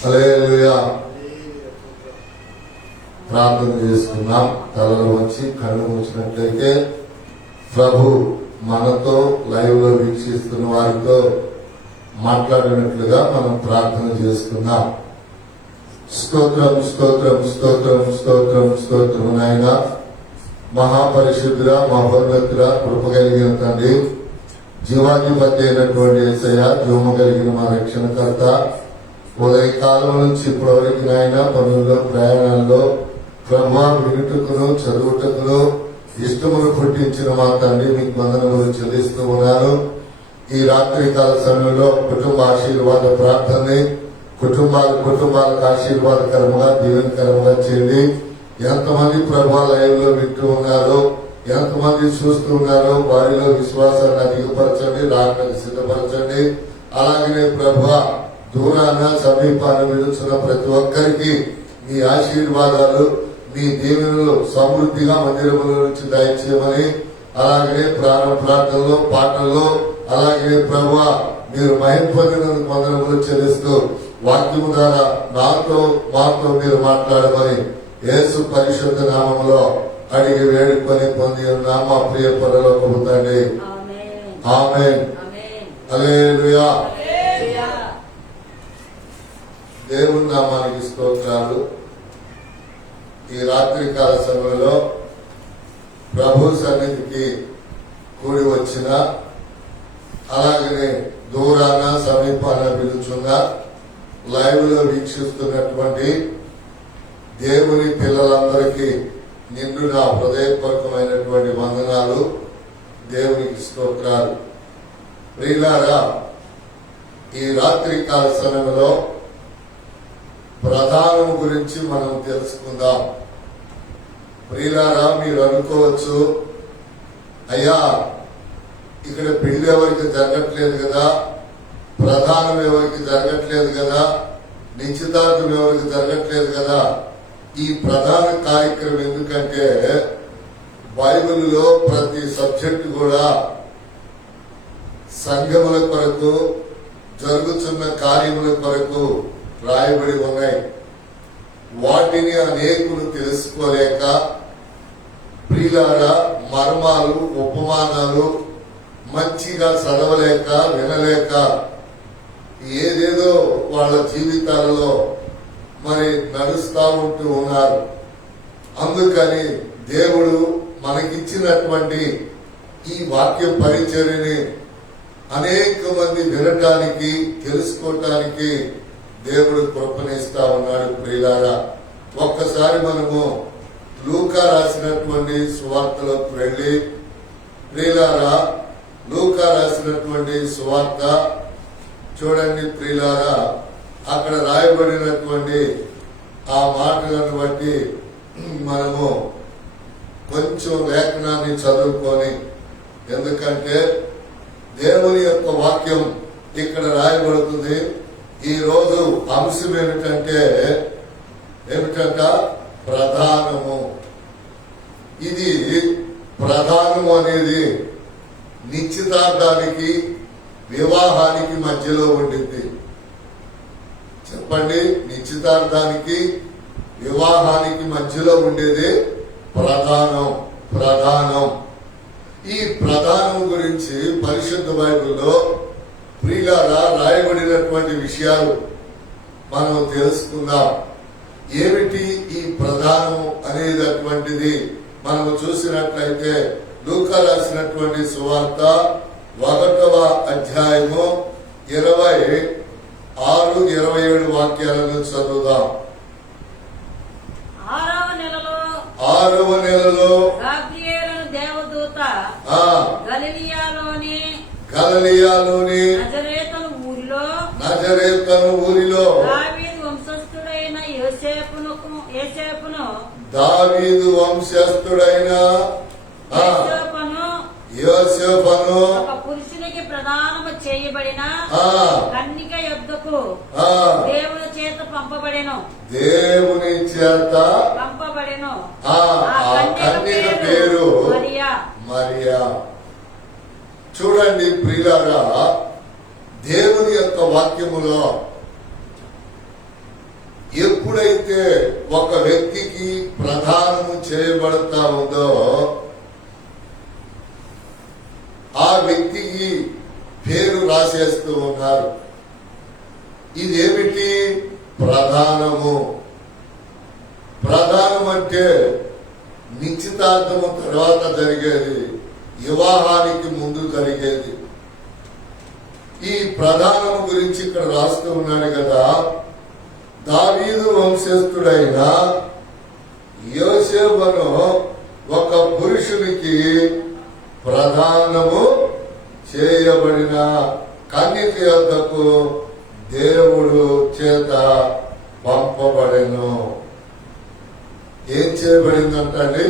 హల్లెలూయా. ప్రార్థన చేసుకున్నాం. తలలో వచ్చి కళ్ళు మూసినట్లయితే ప్రభు మనతో లైవ్ లో వీక్షిస్తున్న వారితో మాట్లాడినట్లుగా మనం ప్రార్థన చేసుకున్నాం. స్తోత్రం స్తోత్రం స్తోత్రం స్తోత్రం స్తోత్రం నాయన. మహాపరిశుద్ధుడ మహోన్నతుడ కృప కలిగిన తండ్రి, జీవాధిపతి అయినటువంటి యేసయ్య, జీవము కలిగిన మా రక్షణకర్త, ఉదయకాలం నుంచి ఇప్పటివరకు నాయన పనుల్లో ప్రయాణాల్లో ప్రభా వినుటకును చదువుటకును ఇష్టమును పుట్టించిన మా తండ్రి మీకు వందనములు చెల్లిస్తూ ఉన్నాను. ఈ రాత్రి కాల సమయంలో కుటుంబ ఆశీర్వాద ప్రార్థనని కుటుంబాలకు ఆశీర్వాదకరముగా దీవెనకరముగా చేయండి. ఎంతమంది ప్రభా లైవ్ లో వింటూ ఉన్నారో, ఎంతమంది చూస్తూ ఉన్నారో వారిలో విశ్వాసాన్ని అధికపరచండి, రాకని సిద్ధపరచండి. అలాగనే ప్రభా దూరాన సమీపాన్ని విడుచున్న ప్రతి ఒక్కరికి మీ ఆశీర్వాదాలు, మీ దీవెనలు సమృద్ధిగా మందిరముల నుంచి దయచేయమని, అలాగనే ప్రార్థనలో పాటల్లో అలాగే ప్రభా మీరు మహిమ పొందినందుకు వందనములు చెల్లిస్తూ వాక్యము ద్వారా మాతో మీరు మాట్లాడమని యేసు పరిశుద్ధ నామములో అడిగి వేడుకొని పొంది ఉన్నాం మా ప్రియ పరలోకపు తండ్రి. ఆమేన్. హల్లెలూయా. దేవుని నామానికి స్తోత్రాలు. ఈ రాత్రి కాల సమయంలో ప్రభు సన్నిధికి కూడి వచ్చిన, అలాగనే దూరాన సమీపాన పిలుచున్న లైవ్ లో వీక్షిస్తున్నటువంటి దేవుని పిల్లలందరికీ నిండు నా హృదయపూర్వకమైనటువంటి వందనాలు, దేవునికి స్తోత్రాలు. ప్రియులారా, ఈ రాత్రి కాల సమయంలో ప్రధానం గురించి మనం తెలుసుకుందాం. ప్రియులారా, మీరు అనుకోవచ్చు, అయ్యా ఇక్కడ పెళ్లి ఎవరికి జరగట్లేదు కదా, ప్రధానం ఎవరికి జరగట్లేదు కదా, నిశ్చితార్థం ఎవరికి జరగట్లేదు కదా, ఈ ప్రధాన కార్యక్రమం ఎందుకంటే బైబిల్లో ప్రతి సబ్జెక్టు కూడా సంఘముల కొరకు జరుగుతున్న కార్యముల కొరకు రాయబడి ఉన్నాయి. వాటిని అనేకులు తెలుసుకోలేక, ప్రియులారా, మర్మాలు ఉపమానాలు మంచిగా చదవలేక వినలేక ఏదేదో వాళ్ళ జీవితాలలో మరి నడుస్తూ ఉంటూ ఉన్నారు. అందుకని దేవుడు మనకిచ్చినటువంటి ఈ వాక్య పరిచర్యని అనేక మంది వినటానికి తెలుసుకోవటానికి దేవుడు కృపణిస్తా ఉన్నాడు. ప్రియులారా, ఒక్కసారి మనము లూకా రాసినటువంటి సువార్తలోకి వెళ్ళి, ప్రియులారా, లూకా రాసినటువంటి సువార్త చూడండి. ప్రియులారా, అక్కడ రాయబడినటువంటి ఆ మాటలను బట్టి మనము కొంచెం లేఖనాన్ని చదువుకొని, ఎందుకంటే దేవుని యొక్క వాక్యం ఇక్కడ రాయబడుతుంది. ఈ రోజు అంశం ఏమిటంట ప్రధానము. ఇది ప్రధానము అనేది నిశ్చితార్థానికి వివాహానికి మధ్యలో ఉండింది. చెప్పండి, నిశ్చితార్థానికి వివాహానికి మధ్యలో ఉండేది ప్రధానం. ఈ ప్రధానం గురించి పరిశుద్ధ బైబిల్లో ప్రియులారా రాయబడినటువంటి విషయాలు మనం తెలుసుకుందాం. ఏమిటి ఈ ప్రధానం అనేటటువంటిది మనము చూసినట్లయితే లూకా రాసినటువంటి సువార్త 1వ అధ్యాయము 26-27 వాక్యాలను చదువుదాం. 6వ నెలలో దేవదూత గలిలయలోని నజరేతను ఊరిలో దావీదు వంశస్థుడైన యోసేపును పురుషునికి ప్రధానము చేయబడిన కన్నిక యొద్దకు దేవుని చేత పంపబడెను. ఆ కన్నిక పేరు మరియా. చూడండి ప్రియులారా, దేవుని యొక్క వాక్యములో ఎప్పుడైతే ఒక వ్యక్తికి ప్రదానము చేయబడతా ఉందో ఆ వ్యక్తికి పేరు రాసేస్తూ ఉన్నారు. ఇదేమిటి? ప్రధానము. ప్రధానం అంటే నిశ్చితార్థము తర్వాత జరిగేది, వివాహానికి ముందు జరిగేది. ఈ ప్రధానము గురించి ఇక్కడ రాస్తూ ఉన్నాడు కదా. దావీదు వంశస్థుడైన యోసేపును ఒక పురుషునికి ప్రధానము చేయబడిన కన్యక యొద్దకు దేవుడు చేత పంపబడెను. ఏం చేయబడిందంటే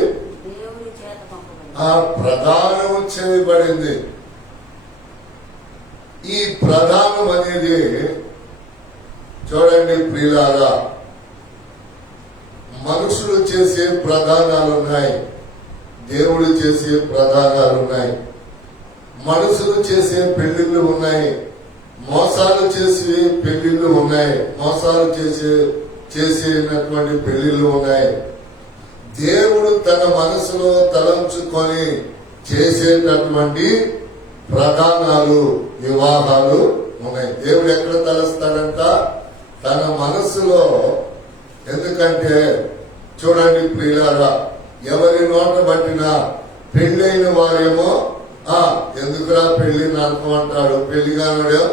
దేవుని చేత పంపబడింది. ఆ ప్రధానము చేయబడింది. ఈ ప్రధానం అనేది చూడండి ప్రియులారా, మనుషులు చేసే ప్రధానాలు ఉన్నాయి, దేవుడు చేసే ప్రధానాలు ఉన్నాయి. మనుషులు చేసే పెళ్లిళ్ళు ఉన్నాయి, మోసాలు చేసే పెళ్లిళ్ళు ఉన్నాయి, మోసాలు చేసేటువంటి పెళ్లిళ్ళు ఉన్నాయి. దేవుడు తన మనసులో తలంచుకొని చేసేటటువంటి ప్రధానాలు, వివాహాలు ఉన్నాయి. దేవుడు ఎక్కడ తలస్తాడంట? తన మనసులో. ఎందుకంటే చూడండి ప్రియులారా, ఎవరి నోట పట్టినా పెళ్ళైన వారేమో ఎందుకురా పెళ్లి నరకం అంటాడు, పెళ్లి కానుడో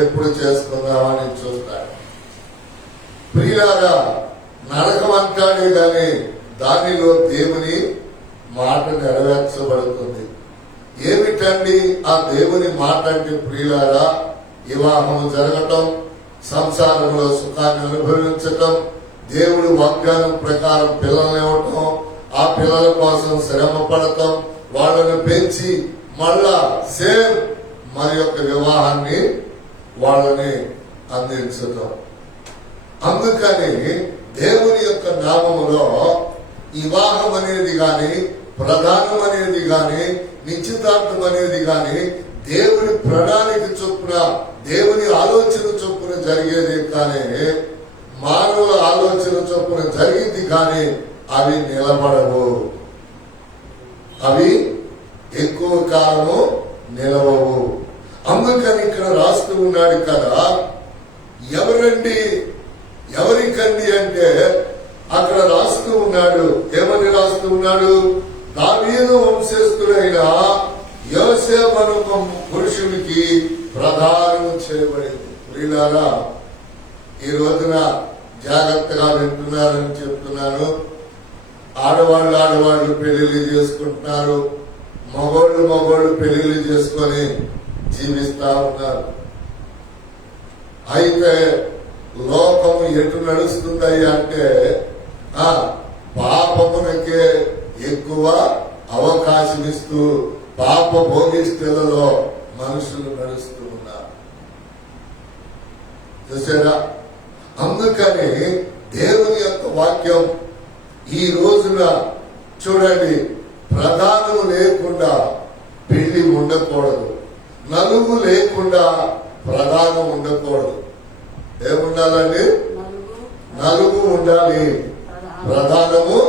ఎప్పుడు చేసుకుందామని చూస్తాడు. ప్రియులారా, నరకం అంటాడే గాని దానిలో దేవుని మాట నెరవేర్చబడుతుంది. ఏమిటండి ఆ దేవుని మాట అంటే? ప్రియులారా, వివాహం జరగటం, సంసారంలో సుఖాన్ని అనుభవించటం, దేవుడు వాగ్దానం ప్రకారం పిల్లల్ని ఇవ్వటం, ఆ పిల్లల కోసం శ్రమ పడటం, వాళ్ళని పెంచి మళ్ళా సేమ్ మరి యొక్క వివాహాన్ని వాళ్ళని అందించటం. అందుకని దేవుని యొక్క నామములో వివాహం అనేది గాని, ప్రధానం అనేది గాని, నిశ్చితార్థం అనేది గాని దేవుని ప్రణాళిక చొప్పున, దేవుని ఆలోచన చొప్పున జరిగేది కానీ మానవుల ఆలోచన చొప్పున జరిగింది కానీ అవి నిలబడవు, అవి ఎక్కువ కాలము నిలవవు. అందుకని ఇక్కడ రాస్తూ ఉన్నాడు కదా. ఎవరండి, ఎవరికండి అంటే అక్కడ రాస్తూ ఉన్నాడు. ఏమని రాస్తూ ఉన్నాడు? దావీదు వంశస్థుడైన యోసేపు పురుషునికి ప్రధానం చేయబడింది. ప్రియులారా, ఈ రోజున జాగ్రత్తగా వింటున్నారని చెప్తున్నాను. ఆడవాళ్ళు పెళ్లిళ్ళు చేసుకుంటున్నారు, మగోళ్ళు పెళ్లిళ్ళు చేసుకొని జీవిస్తా ఉన్నారు. అయితే లోకము ఎటు నడుస్తుంది అంటే పాపమునకే ఎక్కువ అవకాశం ఇస్తూ పాప భోగిష్టలలో మనుషులు నడుస్తూ ఉన్నారు. చూసారా? అందుకని దేవుని యొక్క వాక్యం ఈ రోజున చూడండి, ప్రధానము లేకుండా పెళ్లి ఉండకూడదు, నలుగు లేకుండా ప్రధానం ఉండకూడదు. ఏముండాలండి? నలుగు ఉండాలి, ప్రధానము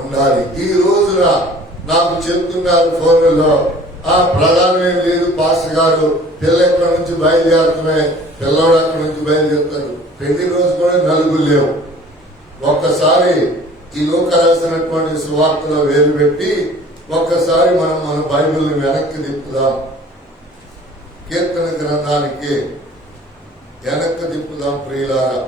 ఉండాలి. ఈ రోజున నాకు చెప్తున్నారు ఫోన్లలో, ప్రధానం ఏం లేదు పాస్టర్ గారు, పిల్ల ఎక్కడి నుంచి బయలుదేరుతున్నాయి, పిల్లవాడు అక్కడి నుంచి బయలుదేరుతారు. పెళ్లి రోజు కూడా నలుగురు లేవు. ఒక్కసారి ఈ లోక రాసినటువంటి సువార్తలో వేలు పెట్టి ఒక్కసారి మనం మన బైబిల్ని వెనక్కి తిప్పుదాం, కీర్తన గ్రంథానికి వెనక్కి తిప్పుదాం ప్రియులారా.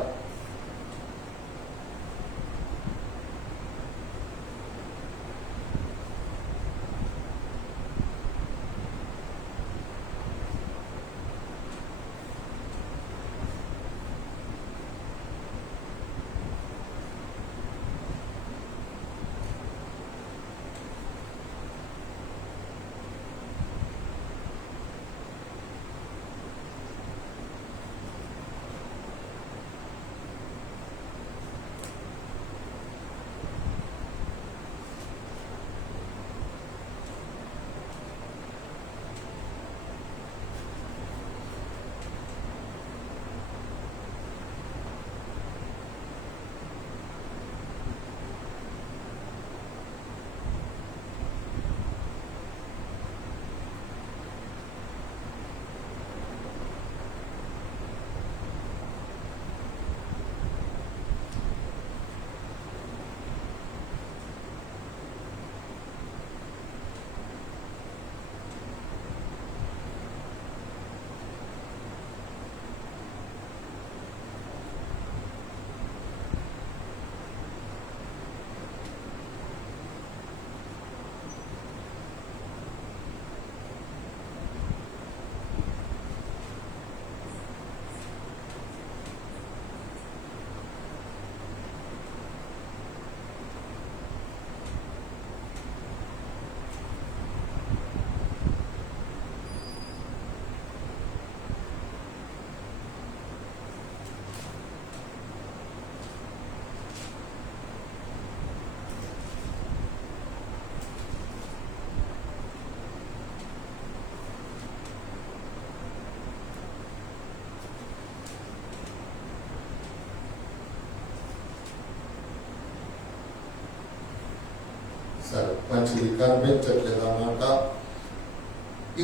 మంచిది కనిపించట్లేదు అన్నమాట.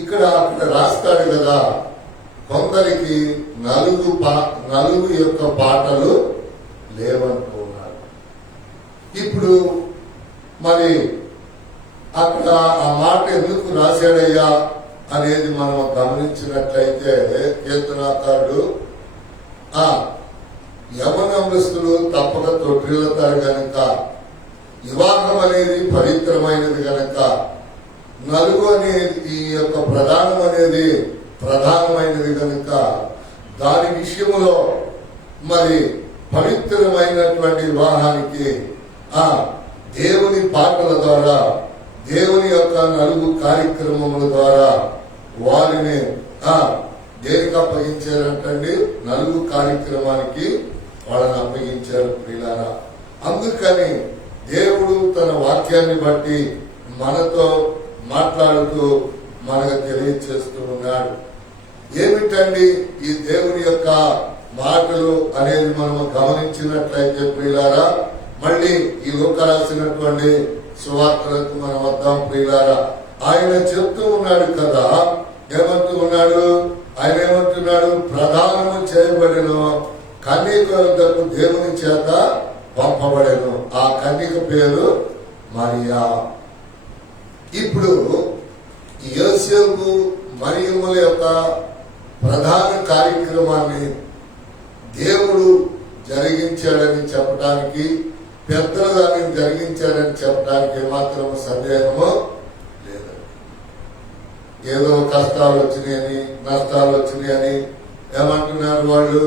ఇక్కడ అక్కడ రాస్తాడు కదా, కొందరికి నలుగు యొక్క పాటలు లేవంటూ ఉన్నారు. ఇప్పుడు మరి అక్కడ ఆ మాట ఎందుకు రాశాడయ్యా అనేది మనం గమనించినట్లయితే కీర్తనాకారుడు యవనస్తులు తప్పక తొట్టిల్లుతారు గనక, వివాహం అనేది పవిత్రమైనది గనక, నలుగు అనేది ఈ యొక్క ప్రధానమైనది కనుక దాని విషయంలో మరి పవిత్రమైనటువంటి వివాహానికి దేవుని పాటల ద్వారా, దేవుని యొక్క నలుగు కార్యక్రమముల ద్వారా వారిని దేనికి అప్పగించారంటండి? నలుగు కార్యక్రమానికి వాళ్ళని అప్పగించారు ప్రియులారా. అందుకని దేవుడు తన వాక్యాన్ని బట్టి మనతో మాట్లాడుతూ మనకు తెలియచేస్తూ ఉన్నాడు. ఏమిటండి ఈ దేవుని యొక్క మాటలు అనేది మనం గమనించినట్లయితే ప్రియులారా, మళ్ళీ ఈ లోక రాసినటువంటి సువార్తలకు మనం వద్దాం ప్రియులారా. ఆయన చెప్తూ ఉన్నాడు కదా, ఏమంటూ ఉన్నాడు? ఆయన ఏమంటున్నాడు? ప్రధానము చేయబడిన కన్యక వద్దకు దేవుని చేత పంపబడెను. ఆ కన్యక పేరు మరియా. ఇప్పుడు యోసేపు మరియమ్మల యొక్క ప్రధాన కార్యక్రమాన్ని దేవుడు జరిగించాడని చెప్పడానికి, పెద్దలు దానిని జరిగించాడని చెప్పడానికి ఏమాత్రం సందేహము లేదు. ఏదో కష్టాలు వచ్చినాయని, నష్టాలు వచ్చినాయని ఏమంటున్నారు వాళ్ళు?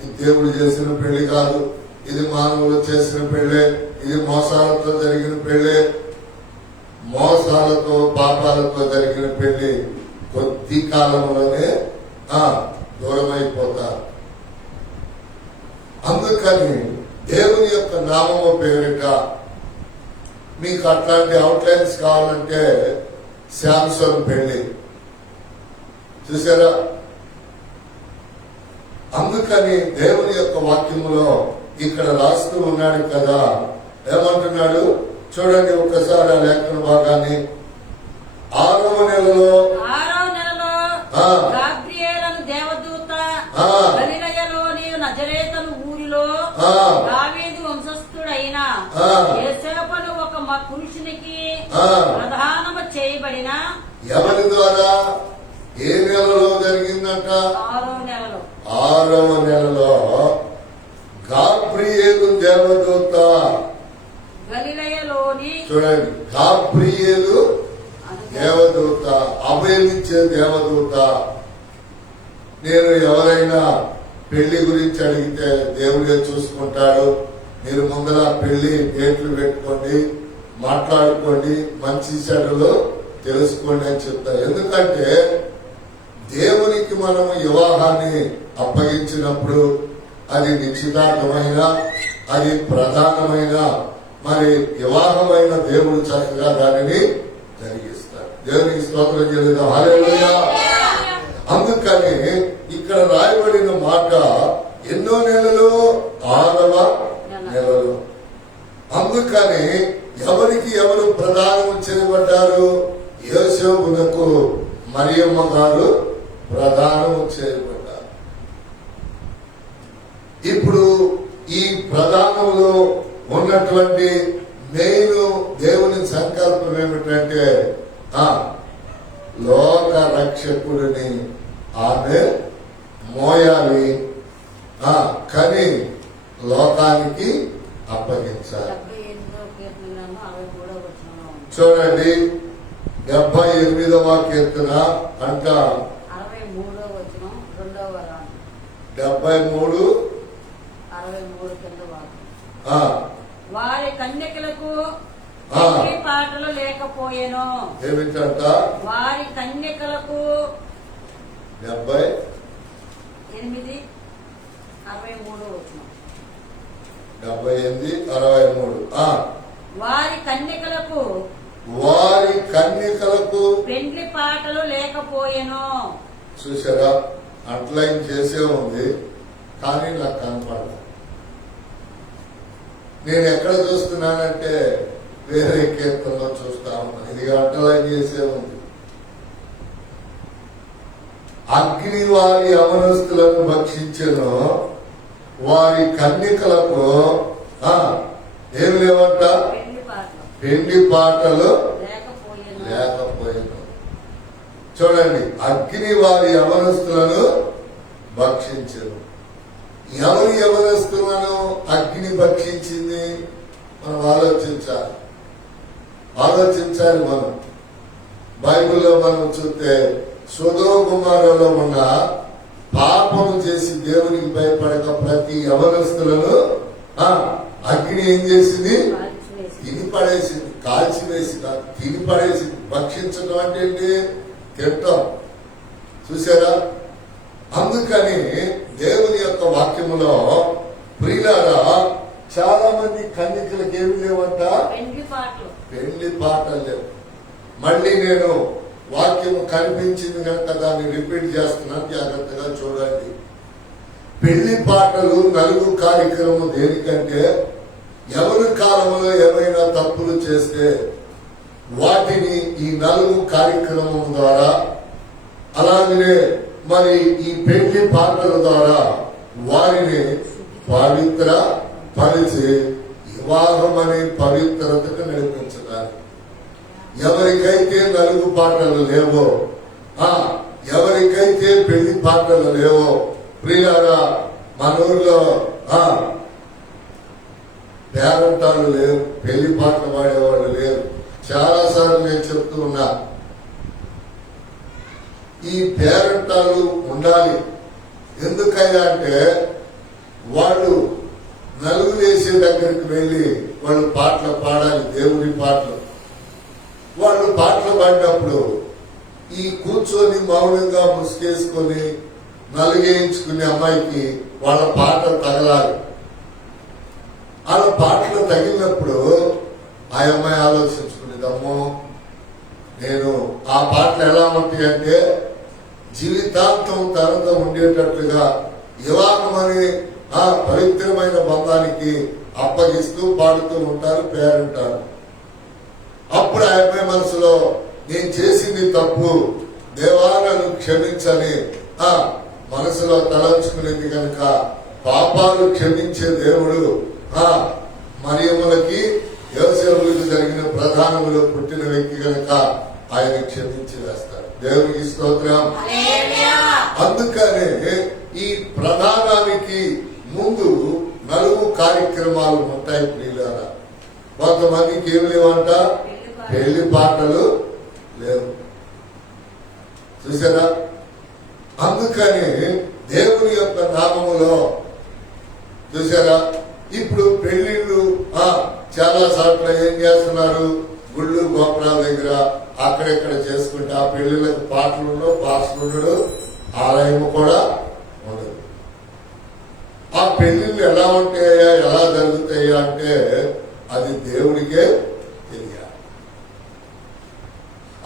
ఇది దేవుడు చేసిన పెళ్లి కాదు, ఇది మానవులు చేసిన పెళ్లే, ఇది మోసాలతో జరిగిన పెళ్లే. మోసాలతో పాపాలతో జరిగిన పెళ్లి కొద్ది కాలంలోనే దూరమైపోతారు. అందుకని దేవుని యొక్క నామము పేరిట మీకు అట్లాంటి అవుట్లైన్స్ కావాలంటే శాంసంగ్ పెళ్లి చూసారా? అందుకని దేవుని యొక్క వాక్యములో ఇక్కడ రాస్తూ ఉన్నాడు కదా, ఏమంటున్నాడు చూడండి ఒక్కసారి ఆ లేఖన భాగాన్ని. 6వ నెలలో గాబ్రియేలు దేవదూత గలిలయలోని నజరేతను ఊరిలో దావీదు వంశస్థుడైన యోసేపును ఒక పురుషునికి ప్రధానము చేయబడిన. ఎవరి ద్వారా? ఏ నెలలో జరిగిందంట? 6వ నెలలో గాబ్రియేలు దేవదూత గలిలయలోని. చూడండి, గాబ్రియేలు దేవదూత, అభయమిచ్చే దేవదూత. నేను ఎవరైనా పెళ్లి గురించి అడిగితే దేవుడే చూసుకుంటాడు, మీరు ముందర పెళ్లి డేట్లు పెట్టుకోండి, మాట్లాడుకోండి, మంచి చెడులు తెలుసుకోండి అని చెప్తారు. ఎందుకంటే దేవునికి మనము వివాహాన్ని అప్పగించినప్పుడు అది నిశ్చితార్థమైన, అది ప్రధానమైన, మరి వివాహమైన దేవుడు చక్కగా దానిని జరిగిస్తాడు. దేవునికి స్తోత్రం చేద్దాం. హల్లెలూయా. అందుకని ఇక్కడ రాయబడిన మాట ఎన్నో నెలలు? 6వ నెలలో. అందుకని ఎవరికి ఎవరు ప్రధానం చేయబడ్డారు? యోసేపునకు మరియమ్మ గారు ప్రధానం చేయబడ్డారు. ఇప్పుడు ఈ ప్రధానంలో ఉన్నటువంటి మెయిన్ దేవుని సంకల్పం ఏమిటంటే లోక రక్షకుడిని ఆమె మోయాలి, కానీ లోకానికి అప్పగించాలి. చూడండి 78వ కీర్తన అంట 73:63 వారి కన్యకలకు పాటలు లేకపోయేను. ఏమిటంట? వారి కన్యకలకు 78:63 వారి కన్యకలకు పెండ్లి పాటలు లేకపోయేను. చూసారా? అండర్లైన్ చేసే ఉంది, కానీ నాకు కనపడదు. నేను ఎక్కడ చూస్తున్నానంటే వేరే కీర్తనలో చూస్తా ఉన్నాం. ఇది అంటలైన్ చేసే ఉంది. అగ్ని వారి యవనస్తులను భక్షించెను, వారి కన్యకలకు ఏమి లేవంట, పెండి పాటలు లేకపోయాను. చూడండి, అగ్ని వారి యవనస్తులను భక్షించను. ఎవరి యవనస్తులను అగ్ని భక్షించింది? మనం ఆలోచించాలి. మనం బైబిల్లో మనం చూస్తే సొదొమ గొమొర్రాలో ఉన్న పాపము చేసి దేవునికి భయపడక ప్రతి యవనస్తులను అగ్ని ఏం చేసింది? తిని పడేసింది. కాల్చివేసి తిని పడేసింది. భక్షించడం అంటే ఏంటి? తింటాం. చూసారా? అందుకని దేవుని యొక్క వాక్యములో ప్రియులారా చాలా మంది కన్యకలకు ఏమి లేవంట, పెండ్లి పాటలు లేవు. మళ్ళీ నేను వాక్యము కనిపించింది కనుక దాన్ని రిపీట్ చేస్తున్నాను, జాగ్రత్తగా చూడండి. పెళ్లి పాటలు నలుగు కార్యక్రమం దేనికంటే ఎవరి కాలంలో ఏమైనా తప్పులు చేస్తే వాటిని ఈ నలుగు కార్యక్రమం ద్వారా, అలాగనే మరి ఈ పెళ్లి పాటల ద్వారా వారిని పవిత్ర పరిచి వివాహం అనే పవిత్రతకు నడిపించడానికి. ఎవరికైతే నలుగు పాటలు లేవో, ఎవరికైతే పెళ్లి పాటలు లేవో, ప్రియులారా మన ఊర్లో పేరంటాలు లేవు, పెళ్లి పాటలు పాడేవాళ్ళు లేరు. చాలా సార్లు నేను చెప్తూ ఉన్నా, ఈ పేరంటాలు ఉండాలి. ఎందుకయ్యా అంటే వాళ్ళు నలుగురు వేసే దగ్గరికి వెళ్ళి వాళ్ళు పాటలు పాడాలి, దేవుడి పాటలు. వాళ్ళు పాటలు పాడినప్పుడు ఈ కూర్చొని మౌనంగా ముసుగేసుకొని నలుగేయించుకునే అమ్మాయికి వాళ్ళ పాటలు తగలాలి. వాళ్ళ పాటలు తగిలినప్పుడు ఆ అమ్మాయి ఆలోచించుకునేదమ్మో, నేను ఆ పాటలు ఎలా ఉంటాయంటే జీవితాంతం తనతో ఉండేటట్లుగా వివాహం అనే ఆ పవిత్రమైన బంధానికి అప్పగిస్తూ పాడుతూ ఉంటారు పేరంటారు. అప్పుడు ఆ అమ్మాయి మనసులో నేను చేసింది తప్పు, దేవా నన్ను క్షమించని మనసులో తలంచుకునేది కనుక పాపాలు క్షమించే దేవుడు మరియమ్మలకి యోసేపులకు జరిగిన ప్రధానములో పుట్టిన వ్యక్తి కనుక ఆయన క్షమించి వేస్తాడు. దేవునికి స్తోత్రం. అందుకనే ఈ ప్రధానానికి ముందు నలుగు కార్యక్రమాలు ఉంటాయి ప్రియులారా. కొంతమందికి ఏమి లేవంట, పెళ్లి పాటలు లేవు. చూసారా? అందుకని దేవుని యొక్క నామములో చూసారా, ఇప్పుడు పెళ్లిళ్ళు చాలా చోట్ల ఏం చేస్తున్నారు, గుళ్ళు గోపురాల దగ్గర అక్కడెక్కడ చేసుకుంటే ఆ పెళ్లిళ్ళకి పాటలు ఉండవు, పాటలు ఉండడు, ఆలయం కూడా ఉండదు. ఆ పెళ్లిళ్ళు ఎలా ఉంటాయా, ఎలా జరుగుతాయా అంటే అది దేవుడికే తెలియాలి.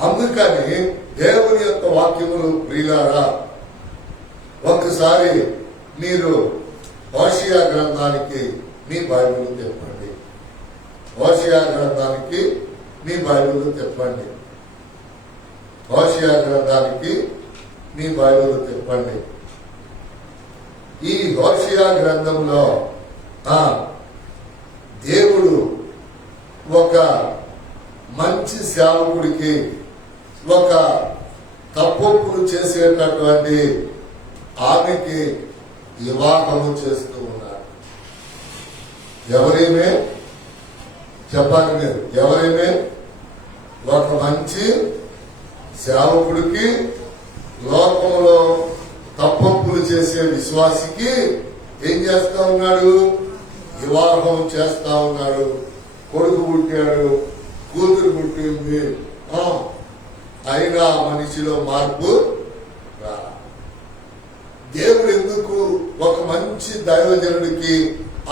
అందుకని దేవుని యొక్క వాక్యములు ప్రియులారా, ఒకసారి మీరు హోషేయ గ్రంథానికి మీ బైబిల్ తెప్పండి. హోషేయ గ్రంథానికి మీ బైబిల్ తెప్పండి. హోషేయ గ్రంథానికి మీ బైబిల్ తెప్పండి. ఈ హోషేయ గ్రంథంలో దేవుడు ఒక మంచి సేవకుడికి ఒక తప్పులు చేసేటటువంటి ఆమెకి వివాహము చేస్తూ ఉన్నారు. ఎవరేమే చెప్పాలి మీరు, ఎవరేమే ఒక మంచి సేవకుడికి లోకంలో తప్పులు చేసే విశ్వాసికి ఏం చేస్తా ఉన్నాడు, వివాహం చేస్తా ఉన్నాడు. కొడుకు పుట్టాడు, కూతురు పుట్టింది, అయినా మనిషిలో మార్పు రా. దేవుడు ఎందుకు ఒక మంచి దైవజనుడికి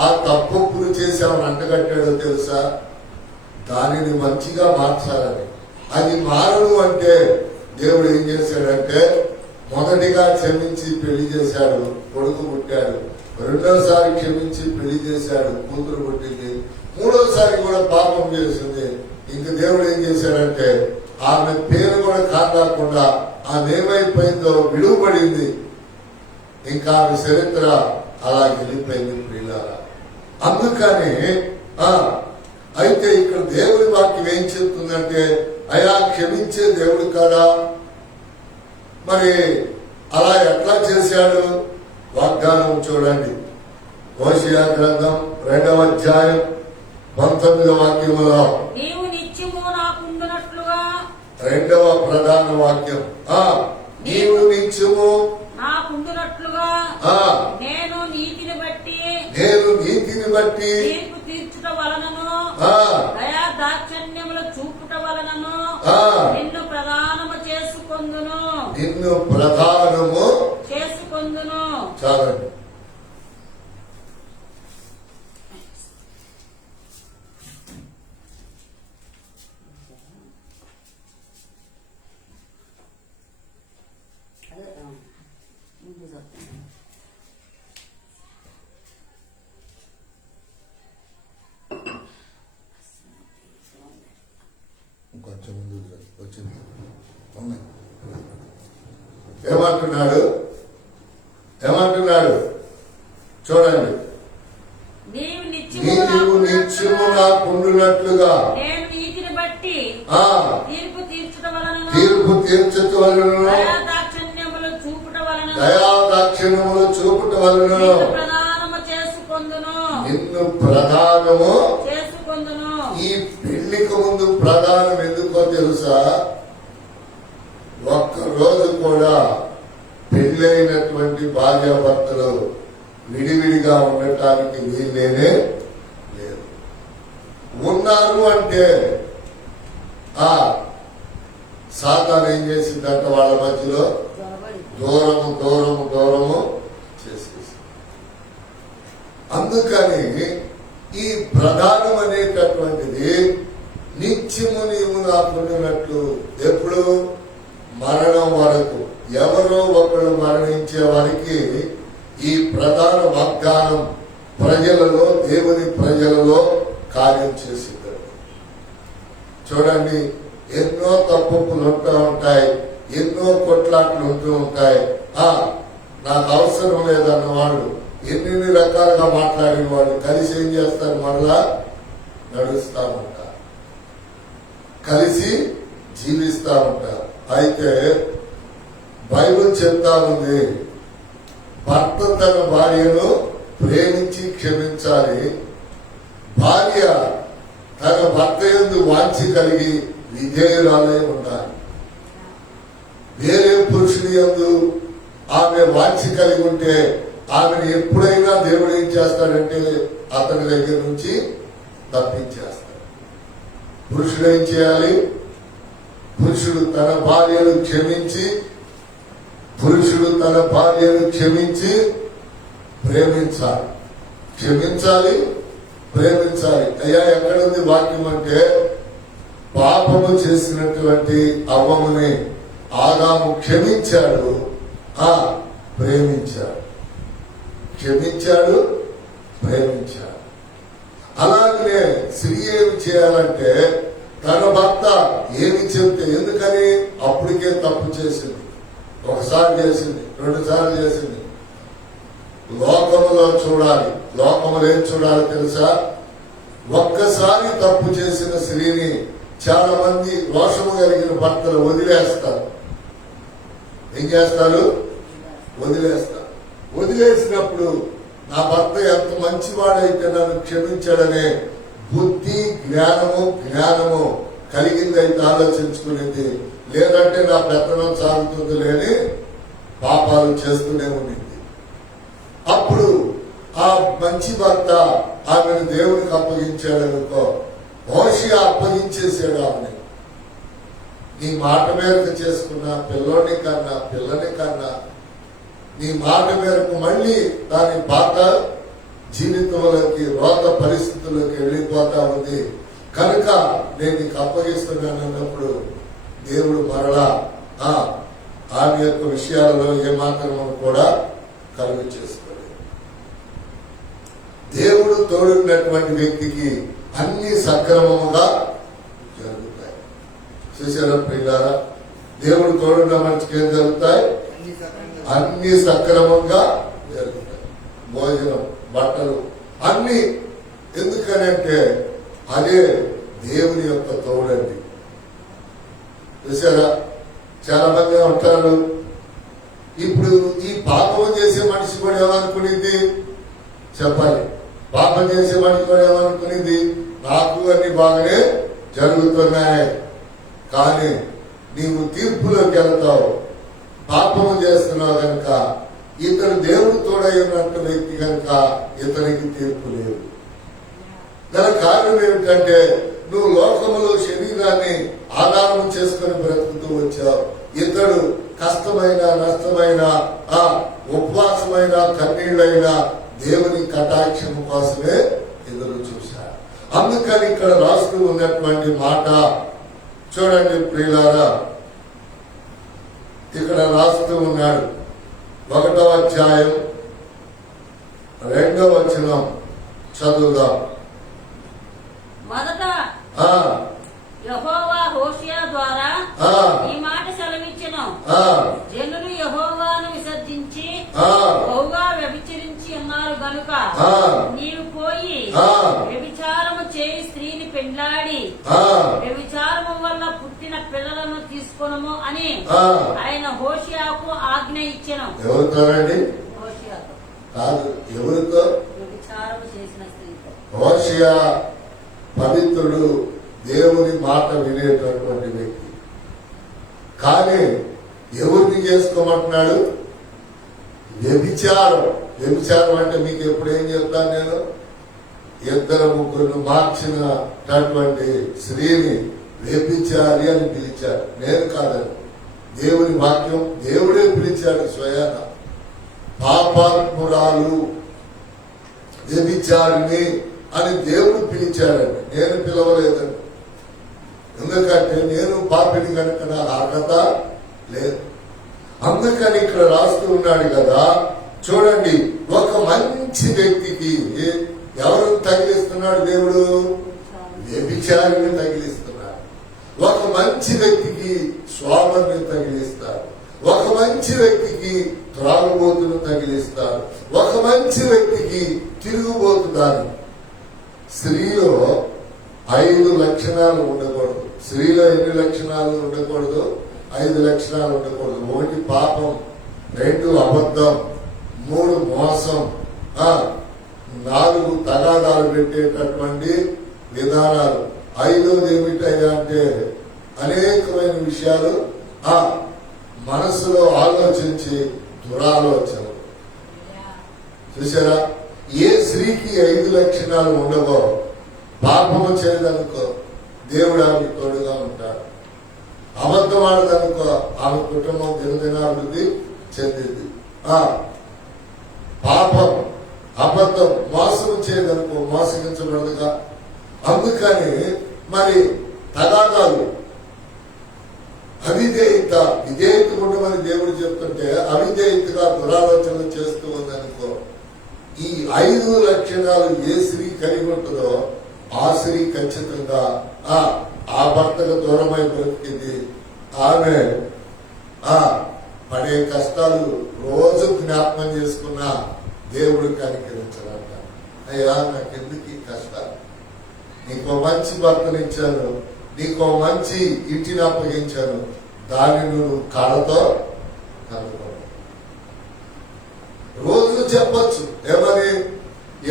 ఆ తప్పులు చేసామని అంటగట్టాడో తెలుసా? దానిని మంచిగా మార్చాలని. అది మారడు అంటే దేవుడు ఏం చేశాడంటే మొదటిగా క్షమించి పెళ్లి చేశాడు, కొడుకు పుట్టాడు. రెండోసారి క్షమించి పెళ్లి చేశాడు, కూతురు పుట్టింది. మూడోసారి కూడా పాపం చేసింది. ఇంక దేవుడు ఏం చేశాడంటే ఆమె పేరు కూడా కాకుండా ఆమె ఏమైపోయిందో విడువబడింది. ఇంకా ఆమె చరిత్ర అలా వెళ్ళిపోయింది ప్రియులారా. అందుకని అయితే ఇక్కడ దేవుడి వాక్యం ఏం చెప్తుందంటే అయా క్షమించే దేవుడు కదా. మరి అలా ఎట్లా చేశాడు? వాగ్దానం చూడండి, హోషేయ గ్రంథం 2వ అధ్యాయం 19వ వాక్యములో నీవు నిత్యము నాకుండునట్లుగా, 2వ ప్రధాన వాక్యం, నీవు నిత్యము నాకుండునట్లుగా నేను నీతిని బట్టి తీర్పు తీర్చుట వలనను దయా దాక్షణ్యములు చూపుట వలనను నిన్ను ప్రధానము చేసుకొందును. చాలండి. కొంచెం ముందు వచ్చింది. ఏమంటున్నాడు చూడండి, నీవు నిత్యము నాకుండునట్లుగా నేను నీతిని బట్టి తీర్పు తీర్చుట వలన దయా దాక్షణ్యములు చూపుట వలన నిన్ను ప్రధానము చేసుకొందును. ఈ పెళ్లికి ముందు ప్రధానం ఎందుకో తెలుసా? ఒక్క రోజు కూడా పెళ్ళైనటువంటి భార్యాభర్తలు విడివిడిగా ఉండటానికి వీల్లేనే లేదు. ఉన్నారు అంటే సాతాను ఏం చేసిందంట వాళ్ళ మధ్యలో దూరము చేసేసి. అందుకని ఈ ప్రధానం అనేటటువంటిది నిత్యము నీవు నాకుండినట్లు ఎప్పుడు మరణం వరకు. ఎవరో ఒకరు మరణించే వారికి ఈ ప్రధాన వాగ్దానం ప్రజలలో, దేవుని ప్రజలలో కార్యం చేసింది. చూడండి, ఎన్నో తప్పులు ఉంటూ ఉంటాయి, ఎన్నో కొట్లాట్లు ఉంటూ ఉంటాయి. నాకు అవసరం లేదన్నవాడు, ఎన్ని రకాలుగా మాట్లాడిన వాడు కలిసి ఏం చేస్తారు? మరలా నడుస్తా ఉంటారు, కలిసి జీవిస్తా ఉంటారు. అయితే బైబిల్ చెప్తా ఉంది, భర్త తన భార్యను ప్రేమించి క్షమించాలి, భార్య తన భర్త యందు వాంఛ కలిగి విధేయురాలై ఉండాలి. వేరే పురుషుని యందు ఆమె వాంఛ కలిగి ఉంటే ఆమెను ఎప్పుడైనా దేవుడు ఏం చేస్తాడంటే అతని దగ్గర నుంచి తప్పించేస్తాడు. పురుషుడు ఏం చేయాలి? పురుషుడు తన భార్యను క్షమించి ప్రేమించాలి. అయ్యా ఎక్కడుంది వాక్యం అంటే, పాపము చేసినటువంటి అవ్వముని ఆదాము క్షమించాడు, ప్రేమించాడు. అలాగనే స్త్రీ ఏమి చేయాలంటే తన భర్త ఏమి చెప్తే, ఎందుకని అప్పటికే తప్పు చేసింది, ఒకసారి చేసింది, 2 సార్లు చేసింది. లోకములో చూడాలి. లోకములో ఏం చూడాలి తెలుసా? ఒక్కసారి తప్పు చేసిన స్త్రీని చాలా మంది రోషము కలిగిన భర్తలు వదిలేస్తారు. ఏం చేస్తారు? వదిలేసినప్పుడు నా భర్త ఎంత మంచివాడైతే నన్ను క్షమించాడనే బుద్ధి జ్ఞానము కలిగిందైతే ఆలోచించుకునేది, లేదంటే నా పెత్తనం సాగుతుంది లేని పాపాలు చేస్తూనే ఉండింది. అప్పుడు ఆ మంచి భర్త ఆమెను దేవునికి అప్పగించాడనుకో, హోషేయ అప్పగించేసాడు ఆమెని. నీ మాట మేరకు చేసుకున్న పిల్లని కన్నా నీ మాట మేరకు మళ్ళీ దాని పాత జీవితంలోకి, రోత పరిస్థితుల్లోకి వెళ్ళిపోతా ఉంది కనుక నేను నీకు అప్పగిస్తున్నాను అన్నప్పుడు దేవుడు మరలా ఆమె యొక్క విషయాలలో ఏమాత్రం కూడా కలుగు చేసుకోలేదు. తోడున్నటువంటి వ్యక్తికి అన్ని సక్రమముగా జరుగుతాయి. చూసారా ప్రియులారా, దేవుడు తోడున్న మనిషికి ఏం జరుగుతాయి? అన్ని సక్రమంగా జరుగుతాయి. భోజనం, బట్టలు అన్ని. ఎందుకనంటే అదే దేవుని యొక్క తోడండి. చూసారా, చాలా మంది ఉంటారు. ఇప్పుడు ఈ పాపం చేసే మనిషి కూడా ఏమనుకునేది చెప్పాలి. పాపం చేసే మనిషి కూడా ఏమనుకునేది, నాకు అన్ని బాగానే జరుగుతున్నాయి. కానీ నీవు తీర్పులోకి వెళ్తావు, పాపము చేస్తున్నావు కనుక, ఇతడు దేవుడు తోడై ఉన్నట్టు వ్యక్తి కనుక ఇతనికి తీర్పు లేదు. దాని కారణం ఏమిటంటే నువ్వు లోకములో శరీరాన్ని ఆధారం చేసుకుని బ్రతుకుతూ వచ్చావు. ఇతడు కష్టమైన, నష్టమైన, ఉపవాసమైన, కన్నీళ్ళైన దేవుని కటాక్షం కోసమే ఎదురు చూశాడు. అందుకని ఇక్కడ రాస్తూ ఉన్నటువంటి మాట చూడండి ప్రియులారా, ఇక్కడ రాస్తూ ఉన్నాడు 1వ అధ్యాయం 2వ వచనం చదువుదాం. మొదట యెహోవా హోషేయ ద్వారా ఈ మాట సెలవిచ్చెను, జనులు యెహోవాను విసర్జించి బహుగా వ్యభిచరించి ఉన్నారు గనుక నీవు పోయి వ్యభిచారము చేయి స్త్రీని పెండ్లాడి వ్యభిచారము వల్ల పుట్టిన పిల్లలను తీసుకొనుము అని ఆయన హోషేయకు ఆజ్ఞ ఇచ్చెను. ఎవరితోనండి? హోషేయతో కాదు, ఎవరితో? వ్యభిచారము చేసిన స్త్రీతో. హోషేయ పవిత్రుడు, దేవుని మాట వినేటటువంటి వ్యక్తి. కానీ ఎవరిని చేసుకోమంటున్నాడు? వ్యభిచారం. వ్యభిచారం అంటే మీకు ఎప్పుడు ఏం చెప్తాను నేను, 2-3 మార్చినటువంటి స్త్రీని వ్యభిచారి అని పిలిచారు. నేను కాదని, దేవుని వాక్యం దేవుడే పిలిచాడు స్వయాన. పాపాత్మురాలు, వ్యభిచారిని అని దేవుడు పిలిచాడండి, నేను పిలవలేదండి. ఎందుకంటే నేను పాపిని కనుక నాకు అర్హత లేదు. అందుకని ఇక్కడ రాస్తూ ఉన్నాడు కదా, చూడండి, ఒక మంచి వ్యక్తికి ఎవరు తగిలిస్తున్నాడు? దేవుడు వ్యభిచారిని తగిలిస్తున్నాడు. ఒక మంచి వ్యక్తికి స్వామిని తగిలిస్తాడు. ఒక మంచి వ్యక్తికి త్రాగుబోతును తగిలిస్తారు. ఒక మంచి వ్యక్తికి తిరుగుబోతున్నారు. స్త్రీలో 5 లక్షణాలు ఉండకూడదు. స్త్రీలో ఎన్ని లక్షణాలు ఉండకూడదు? 5 లక్షణాలు ఉండకూడదు. 1 పాపం, 2 అబద్ధం, 3 మోసం, 4 తగాదాలు పెట్టేటటువంటి విధానాలు, 5వది ఏమిటయ్యా అంటే అనేకమైన విషయాలు మనసులో ఆలోచించి దురాలోచన. చూసారా, ఏ స్త్రీకి 5 లక్షణాలు ఉండవో పాపము చేయదనుకో దేవుడు ఆమె తోడుగా ఉంటాడు. అబద్ధం ఆడదనుకో ఆమె కుటుంబం దినదినాభివృద్ధి చెందింది. పాపం, అబద్ధం, మోసం చేయదనుకో మోసగించబడదుగా. అందుకని మరి తగాదాలు, అవిధేయత, విధేయత ఉండమని దేవుడు చెప్తుంటే అవిధేయతగా దురాలోచనలు చేస్తూ ఉందనుకో, ఈ 5 లక్షణాలు ఏ స్త్రీ కలిగి ఉంటుందో ఆ స్త్రీ ఖచ్చితంగా ఆ భర్తకు దూరమై బ్రతికింది. ఆమె పడే కష్టాలు రోజు జ్ఞాపకం చేసుకున్నా దేవుడు కనికరించాలంట. అయ్యా, నాకెందుకు ఈ కష్టాలు? నీకో మంచి భర్తనిచ్చాను, నీకో మంచి ఇంటిని అప్పగించాను, దాన్ని నువ్వు కళతో కనుక్కో. రోజు చెప్పచ్చు ఏమని,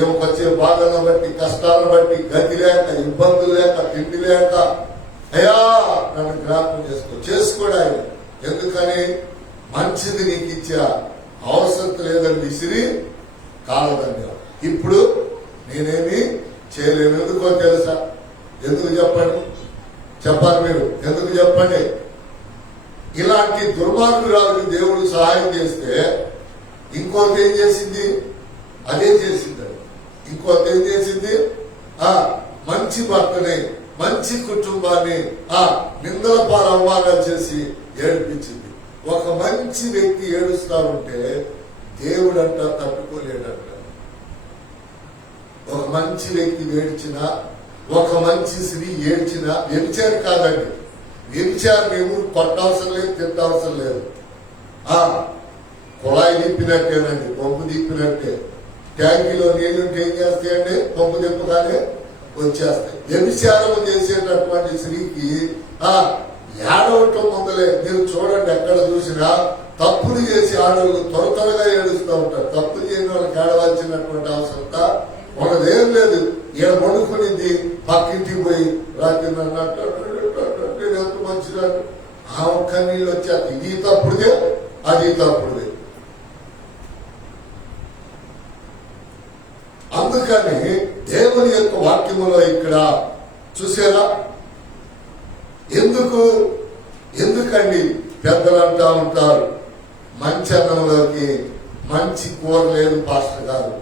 ఏమొచ్చే బాధలను బట్టి, కష్టాలను బట్టి, గతి లేక, ఇబ్బందులు లేక, తిండి లేక, అయ్యా నన్ను జ్ఞాపకం చేసుకోడు ఆయన. ఎందుకని? మంచిది నీకు ఇచ్చా, అవసరం లేదని విసిరి కాలధన్యం. ఇప్పుడు నేనేమి చేయలేను. ఎందుకో తెలుసా? ఎందుకు చెప్పండి? చెప్పాలి మీరు, ఎందుకు చెప్పండి? ఇలాంటి దుర్మార్గురాలకు దేవుడు సహాయం చేస్తే ఇంకోటి ఏం చేసింది? అదే చేసింది. ఇంకోటి ఏం చేసింది? మంచి భర్తని, మంచి కుటుంబాన్ని నిందల పాలు అవమానాలు చేసి ఏడిపించింది. ఒక మంచి వ్యక్తి ఏడుస్తా ఉంటే దేవుడంట తట్టుకోలేడంట. ఒక మంచి వ్యక్తి ఏడ్చినా, ఒక మంచి స్త్రీ ఏడ్చినా వ్యభిచారి కాదండి. వ్యభిచారం ఎవరు కొట్టవసరం లేదు, తిట్టవసరం లేదు. కుళాయి తిప్పినట్టేనండి, పంపు తిప్పినట్టే. ట్యాంకీలో నీళ్లుంటే ఏం చేస్తాయండి? పంపు తిప్పగానే వచ్చేస్తాయి. వ్యభిచారం చేసేటటువంటి స్త్రీకి ఏడవటం మొదలే. మీరు చూడండి, ఎక్కడ చూసినా తప్పులు చేసి ఆడవాళ్ళు త్వరగా ఏడుస్తూ ఉంటారు. తప్పులు చేయని వాళ్ళకి ఏడవలసినటువంటి అవసరత మనదేం లేదు. ఈడ వండుకునింది, పక్కింటికి పోయి రాత్రి అన్నట్టు ఎంత మంచిగా ఆ ఒక్క నీళ్ళు వచ్చాక ఇది తప్పుడుదే, అది తప్పుడుదే. అందుకని దేవుని యొక్క వాక్యములో ఇక్కడ చూసారా, ఎందుకండి పెద్దలు అంటా ఉంటారు, మంచి అన్నంలోకి మంచి కూర లేదు పాస్టర్ గారు.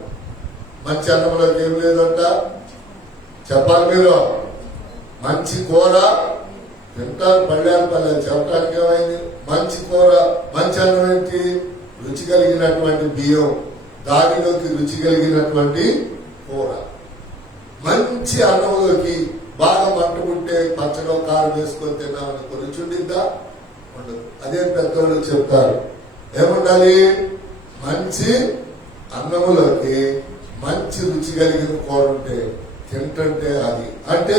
మంచి అన్నంలోకి ఏం లేదంట చెప్పాలి మీరు. మంచి కూర తింటారు, పళ్ళారు చెప్పడానికి ఏమైంది? మంచి కూర, మంచి అన్నం ఏంటి? రుచి కలిగినటువంటి బియ్యం, దానిలోకి రుచి కలిగినటువంటి కూర. మంచి అన్నంలోకి బాగా మంటుకుంటే పచ్చగా కారం వేసుకొని తిన్నామని రుచి ఉండిద్దా? ఉండదు. అదే పెద్దవాళ్ళు చెప్తారు, ఏముండాలి? మంచి అన్నములోకి మంచి రుచి కలిగిన కూర ఉంటే తింటుంటే అది అంటే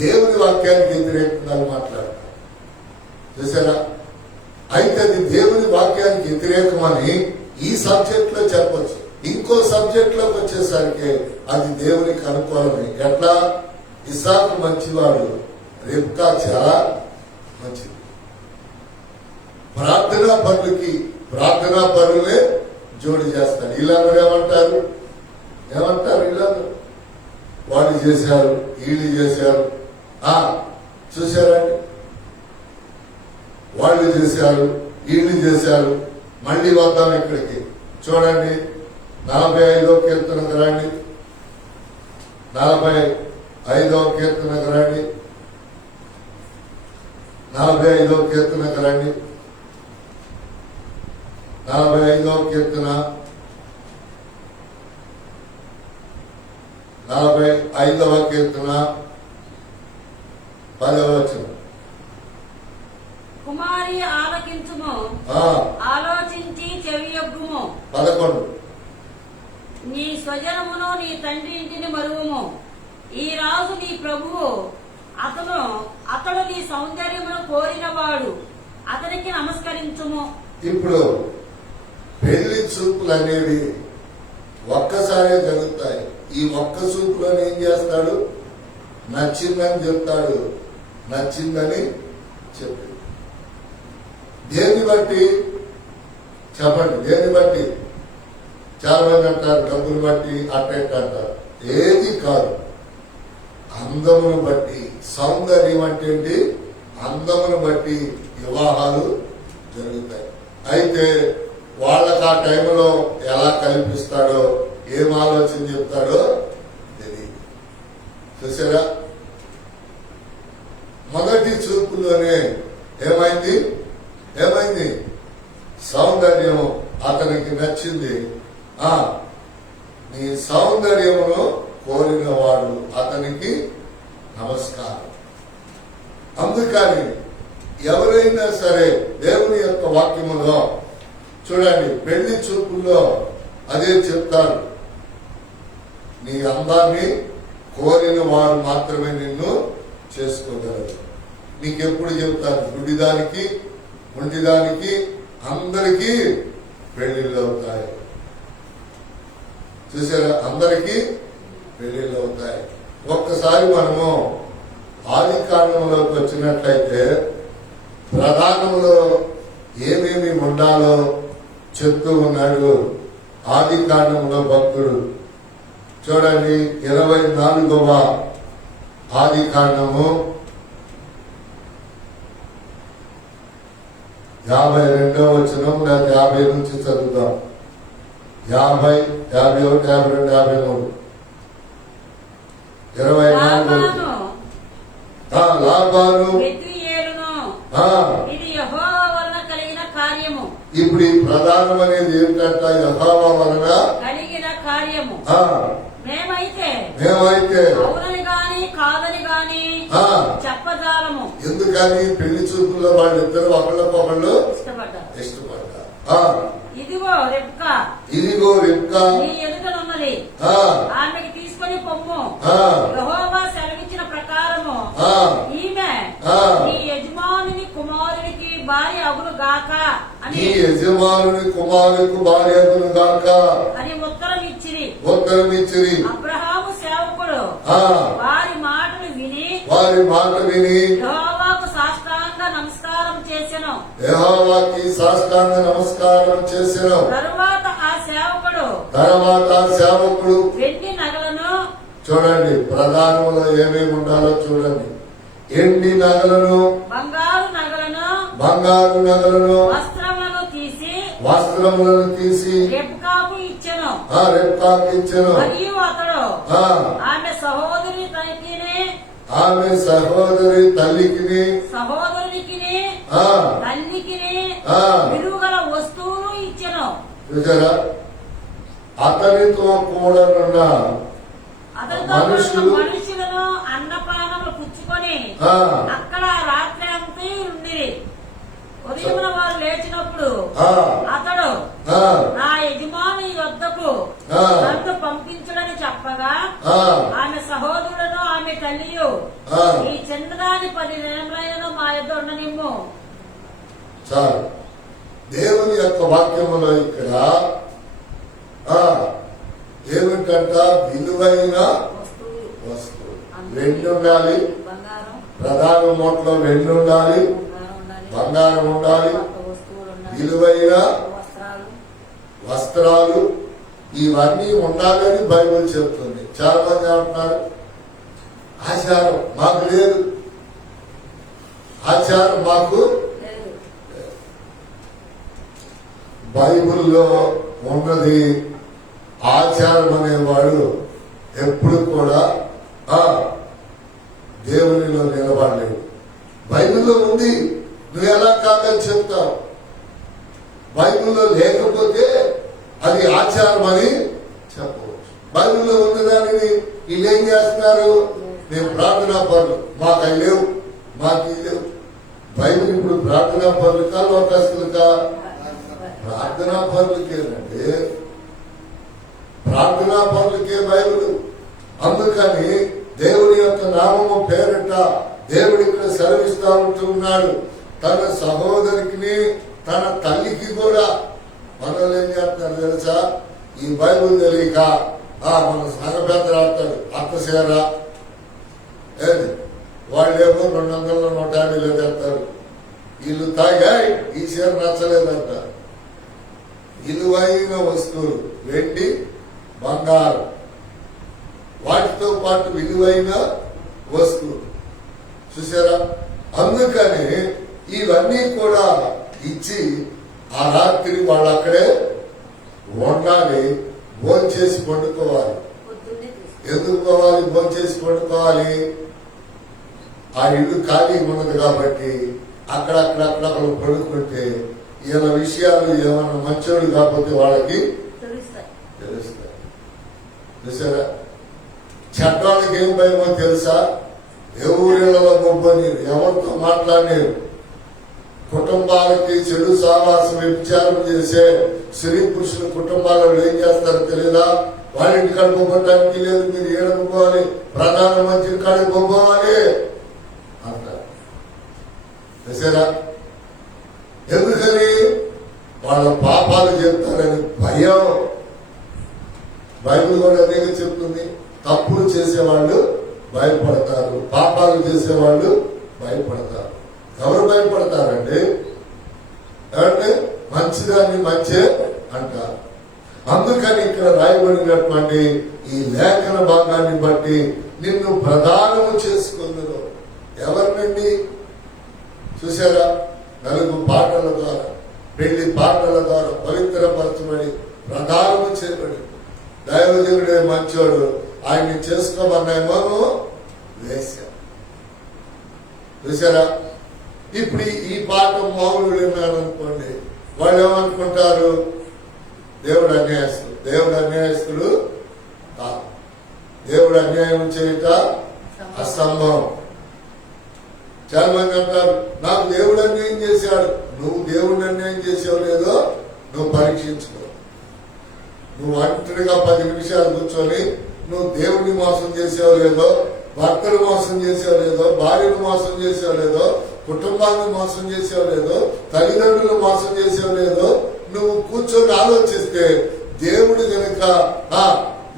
దేవుని వాక్యానికి వ్యతిరేకంగా మాట్లాడతారు. చూసారా? అయితే అది దేవుని వాక్యానికి వ్యతిరేకమని ఈ సబ్జెక్ట్ లో చెప్పచ్చు. ఇంకో సబ్జెక్ట్ లోకి వచ్చేసరికి అది దేవునికి అనుకూలమే. ఎట్లా? ఇసాకు మంచివాడు, రెబ్కా చాలా మంచిది. ప్రార్థనా పనులే జోడి చేస్తాడు. వీళ్ళందరూ ఏమంటారు? వీళ్ళందరూ వాళ్ళు చేశారు, వీళ్ళు చేశారు. చూశారండి, వాళ్ళు చేశారు, వీళ్ళు చేశారు. మళ్ళీ వద్దాం ఇక్కడికి. చూడండి, 45వ కీర్తనకు రండి. 45వ కీర్తనకు రండి. 45వ కీర్తనకు రండి. 45వ కీర్తన 45వ కీర్తన 10వ వచనం. కుమారి ఆలకించుము, ఆలోచించి చెవియొగ్గుము. 11. నీ స్వజనమును నీ తండ్రి ఇంటిని మరువుము. ఈ రాజు నీ ప్రభువు, అతడు నీ సౌందర్యమును కోరినవాడు, అతనికి నమస్కరించుము. ఇప్పుడు పెళ్లి చూపులు అనేవి ఒక్కసారే జరుగుతాయి. ఈ ఒక్క చూపులను ఏం చేస్తాడు? నచ్చిందని చెప్తాడు, నచ్చిందని చెప్పి. దేన్ని బట్టి చెప్పండి? దేన్ని బట్టి? చాలా మంది అంటారు డబ్బులు బట్టి, అట్టెట్ అంటారు. ఏది కాదు, అందమును బట్టి. సౌందర్యం అంటే ఏంటి? అందమును బట్టి వివాహాలు జరుగుతాయి. అయితే వాళ్ళకి ఆ టైంలో ఎలా కల్పిస్తాడో, ఏం ఆలోచన చెప్తాడో తెలియదు. చూసారా? మొదటి చూపులోనే ఏమైంది? సౌందర్యం అతనికి నచ్చింది. నీ సౌందర్యమును కోరినవాడు, అతనికి నమస్కారం. అందుకని ఎవరైనా సరే దేవుని యొక్క వాక్యములో చూడండి, పెళ్లి చూపుల్లో అదే చెప్తారు, నీ అందాన్ని కోరిన వారు మాత్రమే నిన్ను చేసుకోగలరు. నీకెప్పుడు చెప్తాను? గుడ్డిదానికి, ఒంటిదానికి అందరికీ పెళ్లిళ్ళు అవుతాయి. చూసారా? అందరికీ పెళ్లిళ్ళు అవుతాయి. ఒక్కసారి మనము ఆది కాండంలోకి వచ్చినట్లయితే ప్రధానంలో ఏమేమి ఉండాలో చెప్తూ ఉన్నాడు ఆది కాండంలో భక్తుడు. చూడండి, 24వ ఆది కాండము 52వ వచనం లేదా 50 నుంచి చదువుదాం. 50, 51, 52, 53, 24. లాబాను ఇది యెహోవా వలన కలిగిన కార్యము. ఇప్పుడు ఈ ప్రధానం అనేది ఏమిటంట? యెహోవా వలన కలిగిన కార్యము. మేమైతే అవునని గాని కాదని గాని చెప్పజాలము. ఎందుకని పెళ్లి చూపుల్లో వాళ్ళిద్దరు ఒకళ్ళకొకళ్ళు ఇష్టపడ్డారు. ఇదిగో రిబ్కా నీ ఎదుటనున్నది, ఆమెకి తీసుకొని పొమ్ము. యెహోవా సెలవిచ్చిన ప్రకారము ఈమె నీ యజమానుని కుమారునికి భార్య అగును గాక అని అని ఉత్తరం ఇచ్చిరి. అబ్రహాము సేవకుడు వారి మాటలు విని యెహోవాకు సాష్టాంగ నమస్కారం చేసెను. తరువాత ఆ సేవకుడు వెండి నగలను, చూడండి ప్రధానంలో ఏమేమి ఉండాలో చూడండి. ఎండి నగలను, బంగారు నగలను, వస్త్రములను తీసి రెబ్కాకు ఇచ్చెను. మరియు అతడు ఆమె సహోదరి తల్లికిని విలువగల వస్తువులు ఇచ్చెను. అతనితో కూడా మనుషులను అన్నపానములు పుచ్చుకొని అక్కడ రాత్రి అంతా ఉండి ఉదయం వారు లేచినప్పుడు అతడు నా యజమాని వద్దకు నన్ను పంపించుడని చెప్పగా ఆమె సహోదరులను ఆమె తల్లియు ఈ చిన్నదాని 10 దినములైనను మా యొద్ద ఉండనిమ్ము. చాలు. దేవుని యొక్క వాక్యములో ఇక్కడ ఏమిటంట, విలువైన వస్తువు. వెండి ఉండాలి, ప్రధాన మూటలో వెండి ఉండాలి, బంగారం ఉండాలి, విలువైన వస్త్రాలు, ఇవన్నీ ఉండాలని బైబిల్ చెప్తుంది. చాలా మంది అంటున్నారు ఆచారం మాకు లేదు, ఆచారం మాకు. బైబిల్లో ఉన్నది ఆచారం అనేవాడు ఎప్పుడు కూడా దేవునిలో నిలబడలేడు. బైబిల్లో ఉంది, నువ్వు ఎలా కాదని చెప్తావు. బైబిల్లో లేకపోతే అది ఆచారం అని చెప్పవచ్చు. బైబిల్లో ఉన్న దానిని వీళ్ళు ఏం చేస్తున్నారు, మేము ప్రార్థనా పనులు మాకు అవి లేవు, మాకు ఇవి లేవు. బైబిల్ ఇప్పుడు ప్రార్థనా పనులకా లోకస్తులకా? ప్రార్థనా పనులకేనండి, ప్రార్థనా పనులకే బైబిల్. అందుకని దేవుని యొక్క నామము పేరిట దేవుడు ఇక్కడ సెలవిస్తా ఉంటున్నాడు. తన సహోదరికి తన తల్లికి కూడా. మనలో ఏం చేస్తున్నారు తెలుసా, ఈ బైబిల్ తెలియక మన సంఘ పెద్ద రాస్తాడు అత్తసేరా ఏది, వాళ్ళేమో 200 150 తెస్తారు. వీళ్ళు తాగాయి ఈ చీర నచ్చలేదంట. విలువైన వస్తువులు వెండి బంగారం, వాటితో పాటు విలువైన వస్తువులు చూసారా. అందుకని ఇవన్నీ కూడా ఇచ్చి ఆ రాత్రి వాళ్ళు అక్కడే ఉండాలి, భోంచేసి పండుకోవాలి. ఎందుకు పోవాలి భోంచేసి పండుకోవాలి? ఆ ఇల్లు ఖాళీ ఉన్నది కాబట్టి అక్కడక్కడ పడుకుంటే ఈయన విషయాలు ఏమన్నా మంచోడు కాకపోతే వాళ్ళకి తెలుస్తాయి. చూసారా, చట్టానికి ఏం భయమో తెలుసా? ఎవరిలో గొప్పని ఎవరితో మాట్లాడలేరు. కుటుంబాలకి చెడు సావాసం విచారం చేసే స్త్రీ పురుషుల కుటుంబాలలో ఏం చేస్తారో తెలియదా? వాళ్ళ ఇంటికాడ పోవడానికి లేదు, మీరు ఏడనుకోవాలి, ప్రధానమంత్రి కాడికి పోవాలి అంటారు. చూసారా, ఎందుకని? వాళ్ళ పాపాలు చెప్తారని భయం. బైబిల్ కూడా అదే చెప్తుంది, తప్పులు చేసేవాళ్ళు భయపడతారు, పాపాలు చేసేవాళ్ళు భయపడతారు. ఎవరు భయపడతారండి? అంటే మంచిదాన్ని మంచే అంటారు. అందుకని ఇక్కడ రాయబడినటువంటి ఈ లేఖన భాగాన్ని బట్టి నిన్ను ప్రధానము చేసుకుందును. ఎవరినండి? చూసారా, 4 పాటల ద్వారా, పెళ్లి పాటల ద్వారా పవిత్రపరచబడి ప్రధానము చేయబడి దైవజనుడే మంచోడు, ఆయన్ని చేసుకోమన్నామో వేశాం. చూసారా, ఇప్పుడు ఈ పాట మౌనుడు విన్నాడు అనుకోండి, వాళ్ళు ఏమనుకుంటారు? దేవుడు అన్యాయస్తుడు. దేవుడు అన్యాయస్తుడు కాదు. దేవుడు అన్యాయం చేయుట అసంభవం. చాలా మంది అంటారు, నాకు దేవుడు అన్యాయం చేశాడు. నువ్వు దేవుడిని అన్యాయం చేసావు లేదో నువ్వు పరీక్షించుకో. నువ్వు ఒంటరిగా 10 నిమిషాలు కూర్చొని నువ్వు దేవుడిని మోసం చేసావు లేదో, భర్తను మోసం చేసావు లేదో, భార్యను మోసం చేసావు లేదో, కుటుంబాన్ని మోసం చేసావు లేదో, తల్లిదండ్రులు మోసం చేసావు లేదో, నువ్వు కూర్చొని ఆలోచిస్తే దేవుడు కనుక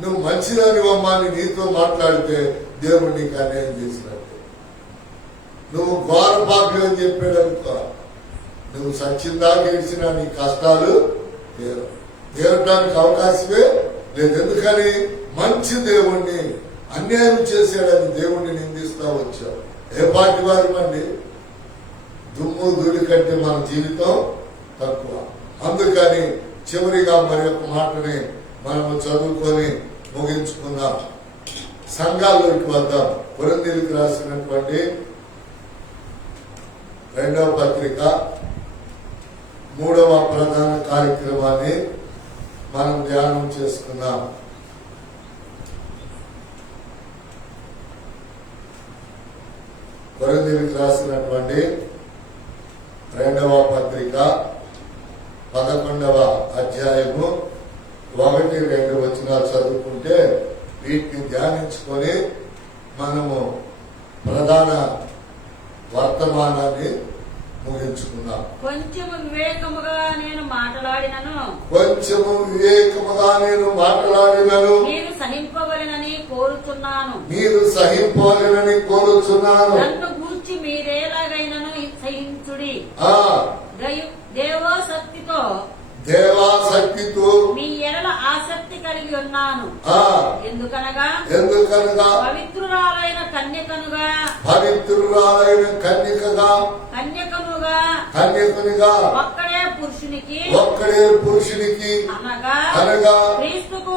నువ్వు మంచిదాని అమ్మాని నీతో మాట్లాడితే దేవుడు నీకు అన్యాయం చేసినట్టు. నువ్వు ఘోర పాపి అని చెప్పాడు అనుకో, నువ్వు సచ్చిందాకా ఏడ్చినా నీ కష్టాలు తీరటానికి అవకాశమే లేదు. ఎందుకని మంచి దేవుణ్ణి అన్యాయం చేశాడని దేవుణ్ణి నిందిస్తా వచ్చావు. ఏ పార్టీ వారి మండి దుమ్ము ధూళి కంటే మన జీవితం తక్కువ. అందుకని చివరిగా మరి యొక్క మాటని మనము చదువుకొని ముగించుకుందాం. సంఘాల్లోకి వద్దాం. కొరింథీయులకు రాసినటువంటి 2వ పత్రిక 3వ ప్రధాన కార్యక్రమాన్ని మనం ధ్యానం చేసుకుందాం. కొరింథీయులకు రాసినటువంటి 2వ పత్రిక 11వ అధ్యాయము 1-2 వచనాలు చదువుకుంటే వీటిని ధ్యానించుకొని మనము ప్రధాన వర్తమానాన్ని ముగించుకున్నాం. కొంచెము వివేకముగా నేను మాట్లాడినను మీరు సహింపవలెనని కోరుచున్నాను. నన్ను గూర్చి మీరేలాగైనను సహించుడి. దేవాసక్తితో మీ ఎడల ఆసక్తి కలిగి ఉన్నాను. ఎందుకనగా పవిత్రురాలైన కన్యకనుగా ఒక్కడే పురుషునికి అనగా క్రీస్తుకు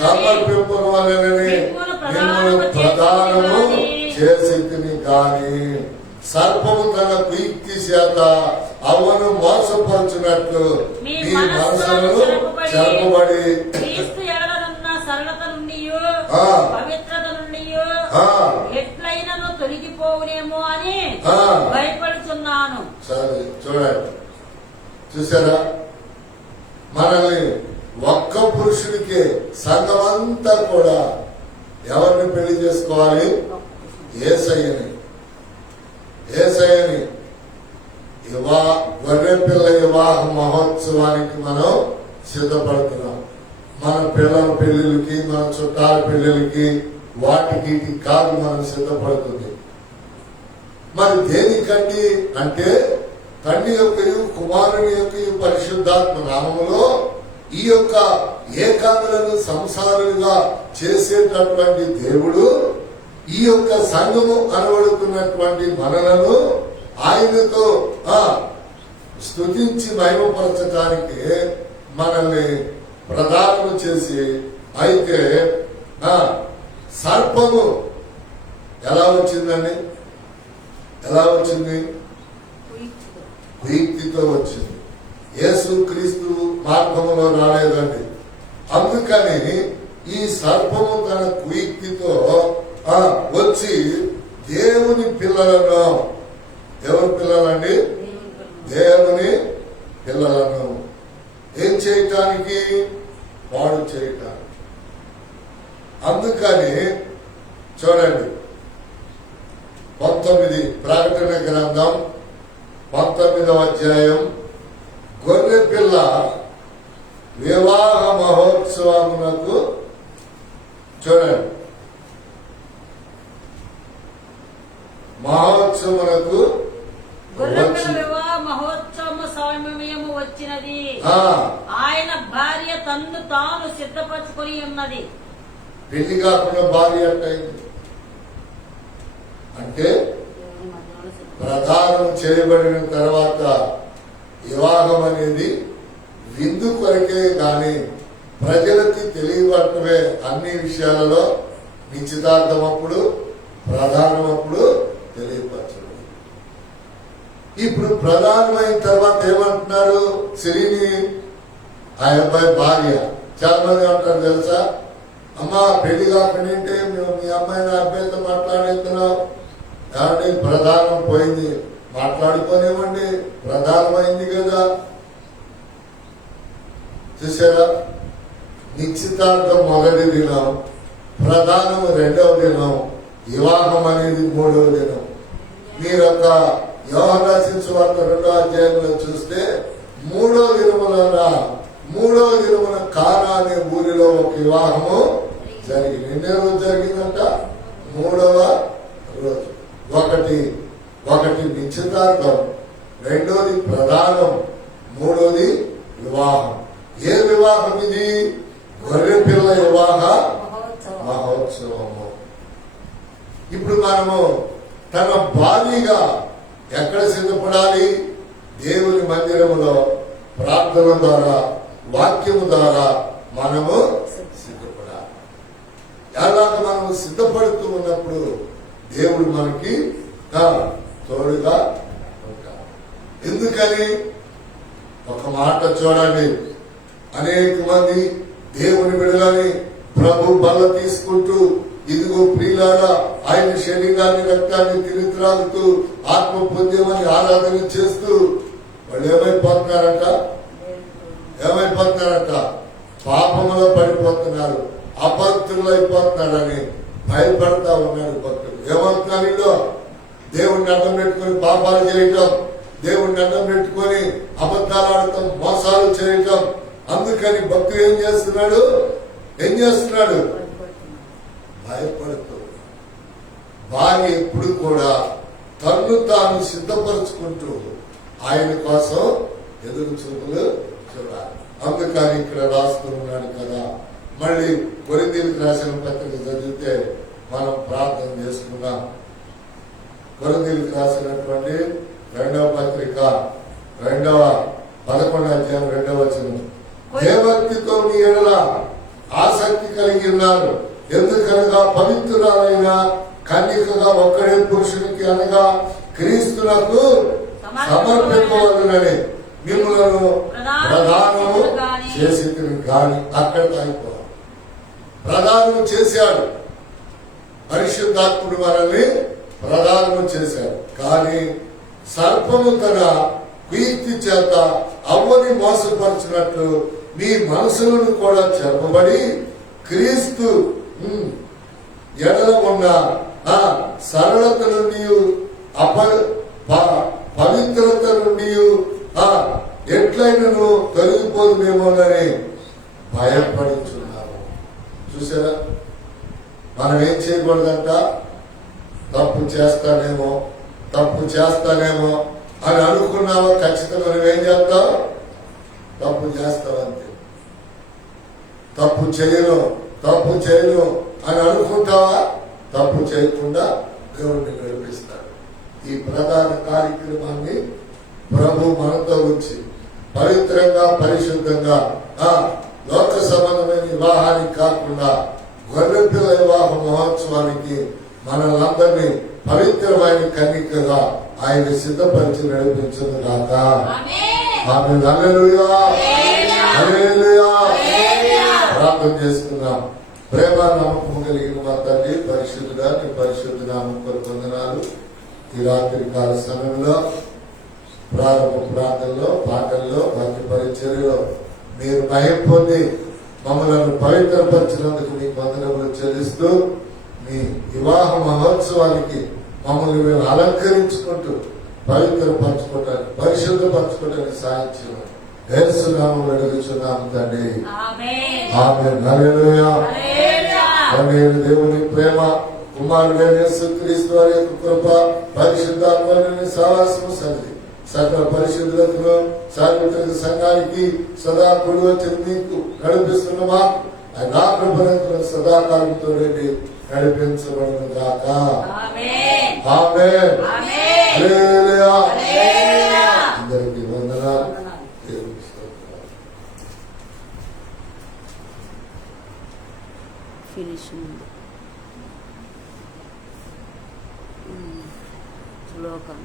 సమర్పింపవలెనని ప్రదానము చేసితిని గాని సర్పము తన కుయుక్తి చేత అవ్వను మోసపరచునట్లు మీ మనసులను చెరపబడి క్రీస్తు ఎడలనున్న సరళత నుండి పవిత్రత నుండి ఎట్లయినను తొలగిపోవునేమో అని భయపడుతున్నాను. సరే చూడండి, చూసారా, మనల్ని ఒక్క పురుషుడికి సంఘమంతా కూడా ఎవరిని పెళ్లి చేసుకోవాలి? యేసయ్యని. గొర్రెపిల్ల వివాహ మహోత్సవానికి మనం సిద్ధపడుతున్నాం. మన పిల్లల పెళ్లిళ్ళకి, మన చుట్టాల పెళ్లిళ్ళకి, వాటికి కాదు మనం సిద్ధపడుతుంది. మరి దేనికండి అంటే తండ్రి యొక్క కుమారుని యొక్క పరిశుద్ధాత్మ నామములో ఈ యొక్క ఏకాగ్రను సంసారులుగా చేసేటటువంటి దేవుడు ఈ యొక్క సంఘము అనబడుతున్నటువంటి మనలను ఆయనతో స్తుతించి మహిమపరచడానికి మనల్ని ప్రదానం చేసి, అయితే సర్పము ఎలా వచ్చిందండి? ఎలా వచ్చింది? కుయుక్తితో వచ్చింది. యేసు క్రీస్తు మార్గములో రాలేదండి. అందుకని ఈ సర్పము తన కుయుక్తితో వచ్చి దేవుని పిల్లలను, ఎవరి పిల్లలండి? దేవుని పిల్లలను ఏం చేయటానికి? పాడు చేయటానికి. అందుకని చూడండి 19 ప్రకటన గ్రంథం 19వ అధ్యాయం గొర్రె పిల్ల వివాహ మహోత్సవమునకు చూడండి, మహోత్సవమునకు మహోత్సవ సమయము వచ్చినది. ఆయన భార్య తన్ను తాను సిద్ధపరచుకొని ఉన్నది. పెళ్లి కాకుండా భార్య అంటే ప్రదానం చేయబడిన తర్వాత వివాహం అనేది విందు కొరకే గాని ప్రజలకి తెలియబడటమే. అన్ని విషయాలలో నిశ్చితార్థం అప్పుడు, ప్రధానం అప్పుడు తెలియపరచడం. ఇప్పుడు ప్రధానమైన తర్వాత ఏమంటున్నారు? స్త్రీని ఆ అబ్బాయి భార్య. చాలా మంది అంటారు తెలుసా, అమ్మా పెళ్లి కాకుండా మేము మీ అమ్మాయిని అబ్బాయితో మాట్లాడుతున్నాం కాబట్టి ప్రధానం పోయింది, మాట్లాడుకోనివ్వండి, ప్రధానమైంది కదా. చూసారా, నిశ్చితార్థం మొదటి దినం, ప్రధానం రెండవ దినం, వివాహం అనేది మూడవ దినం. మీరు ఒక యోహాను రాసిన సువార్త 2వ అధ్యాయంలో చూస్తే మూడవ దినమున కానా అనే ఊరిలో ఒక వివాహము జరిగింది. ఎన్ని రోజు జరిగిందంట? మూడవ రోజు. ఒకటి నిశ్చితార్థం, రెండోది ప్రధానం, మూడోది వివాహం. ఏ వివాహం ఇది? గొర్రె పిల్ల వివాహ మహోత్సవము. ఇప్పుడు మనము తన భార్యగా ఎక్కడ సిద్ధపడాలి? దేవుని మందిరములో ప్రార్థన ద్వారా, వాక్యము ద్వారా మనము సిద్ధపడాలి. ఎలాగ మనము సిద్ధపడుతూ ఉన్నప్పుడు దేవుడు మనకి తోడుగా ఉంటాడు. ఎందుకని? ఒక మాట చూడండి, అనేక మంది దేవుని బిడ్డలని ప్రభు బల్ల తీసుకుంటూ, ఇదిగో ప్రియులారా ఆయన శరీరాన్ని రక్తాన్ని తిరిగి త్రాగుతూ ఆత్మ పొందేమని ఆరాధన చేస్తూ వాళ్ళు ఏమైపోతున్నారంట? పాపములో పడిపోతున్నారు, అపవిత్రులు అయిపోతున్నారని భయపడతా ఉన్నాడు భక్తుడు. ఏమవుతున్నారు వీళ్ళు? దేవుణ్ణి అడ్డం పెట్టుకుని పాపాలు చేయటం, దేవుణ్ణి అడ్డం పెట్టుకుని అబద్ధాలు ఆడటం, మోసాలు చేయటం. అందుకని భక్తుడు ఏం చేస్తున్నాడు? భయపడుతూ. భార్య ఎప్పుడు కూడా తన్ను తాను సిద్ధపరుచుకుంటూ ఆయన కోసం ఎదురు చూపులు చూడాలి. అందుకని ఇక్కడ రాస్తున్నాడు కదా. మళ్ళీ కొరింథీయులకు రాసిన పత్రిక చదివితే మనం ప్రార్థన చేసుకున్నాం. కొరింథీయులకు రాసినటువంటి 2వ పత్రిక 11వ అధ్యాయం 2వ వచనం, దేవభక్తితో మీ ఎడల ఆసక్తి కలిగి ఉన్నారు, ఎందుకనగా పవిత్రురాలైన కన్యకగా ఒక్కడే పురుషునికి అనగా క్రీస్తులకు సమర్పింపవలనని మిమ్మలను ప్రధానము చేసి గాని. అక్కడ అయిపోవాలి. ప్రధానము చేశాడు, పరిశుద్ధాత్ముడు మనల్ని ప్రధానము చేశాడు. కానీ సర్పము తన కీర్తి చేత అవ్వని మోసపరిచినట్లు మీ మనసులను కూడా చెప్పబడి క్రీస్తు ఎడల ఉన్న సరళత నుండి పవిత్రత నుండి ఎట్లయినను తొలగిపోదుమేమోనని భయపడుచున్నాము. చూసారా, మనం ఏం చేయకూడదంట? తప్పు చేస్తానేమో అని అనుకున్నావా? ఖచ్చితంగా నువ్వేం చేస్తావు? తప్పు చేస్తావు అంతే. తప్పు చేయను అని అనుకుంటావా? తప్పు చేయకుండా దేవుడిని నడిపిస్తాడు. ఈ ప్రధాన కార్యక్రమాన్ని ప్రభు మనతో ఉంచి పవిత్రంగా, పరిశుద్ధంగా, లోక సంబంధమైన వివాహానికి కాకుండా గొర్రెపిల్ల వివాహ మహోత్సవానికి మనలందరినీ పవిత్రమైన కన్యకగా ఆయన సిద్ధపరిచి నడిపించదు కాక. ఆమేన్. హల్లెలూయా. ప్రార్థన చేసుకుందాం. ప్రేమ నమ్మకం కలిగిన మా తండ్రి, పరిశుద్ధుడా, నీ పరిశుద్ధ నామం కొరకు వందనాలు. ఈ రాత్రి కాల సమయంలో ప్రారంభ ప్రార్థనలో, పాటల్లో, వాక్య పరిచర్యలో మీరు మహిమ పొంది మమ్మల్ని పవిత్రపరిచినందుకు మీకు వందనములు చెల్లిస్తూ, మీ వివాహ మహోత్సవానికి మమ్మల్ని మేము అలంకరించుకుంటూ పవిత్రపరచుకోవటానికి, పరిశుద్ధపరచుకోవటానికి సాయం చేయాలి. యేసు నామములో అడుగుచున్నాము తండ్రి. ఆమేన్. హల్లెలూయా. దేవుని ప్రేమ, కుమారుడైన యేసుక్రీస్తు వారి యొక్క కృప, పరిశుద్ధాత్మని సహవాసము సన్నిధి సకల పరిశుద్ధులకు, సార్వత్రిక సంఘానికి సదా కూడి వచ్చిన మీకు నడిపిస్తున్న మాకు ఆయన కృపను సదాకాలంతో నడిపించబడును గాక. ఆమేన్. హల్లెలూయా. అందరికీ వందనాలు. ఫినిషింగ్ శ్లోకం